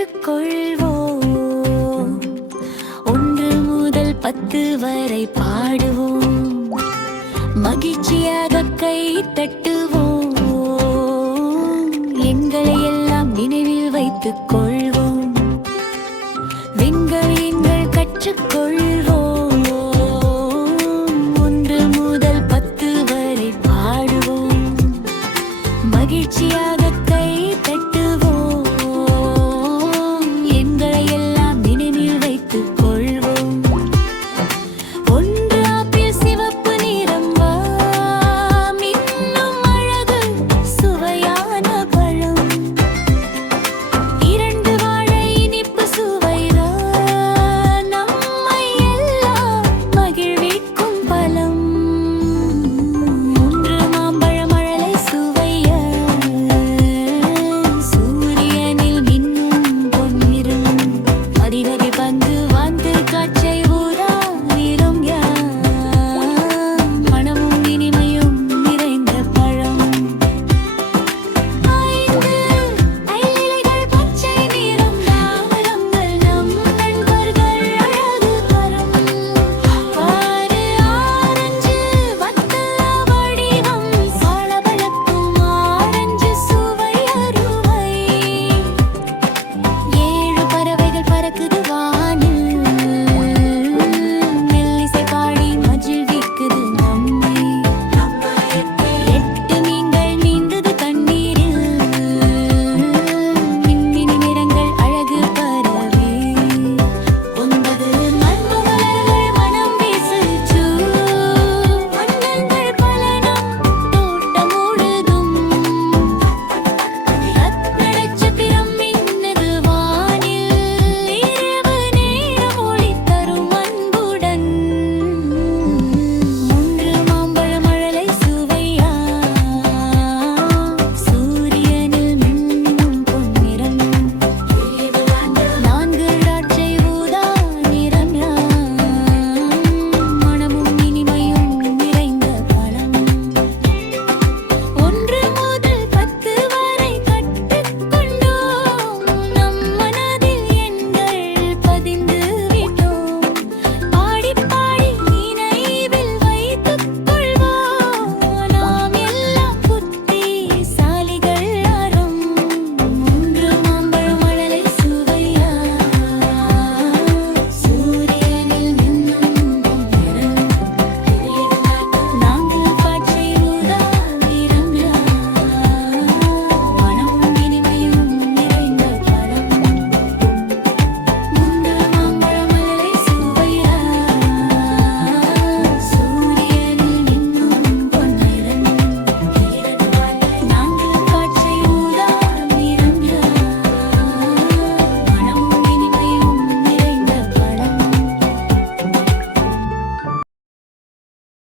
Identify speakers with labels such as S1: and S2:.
S1: கற்றுக்கொள்வோம். ஒன்று முதல் பத்து வரை பாடுவோம். மகிழ்ச்சியாக கை தட்டுவோம். எங்களை எல்லாம் நினைவில் வைத்துக் கொள்வோம். விண்கள் எங்கள் கற்றுக்கொள்வோம். ஒன்று முதல் பத்து பாடுவோம். மகிழ்ச்சியாக கை தட்டு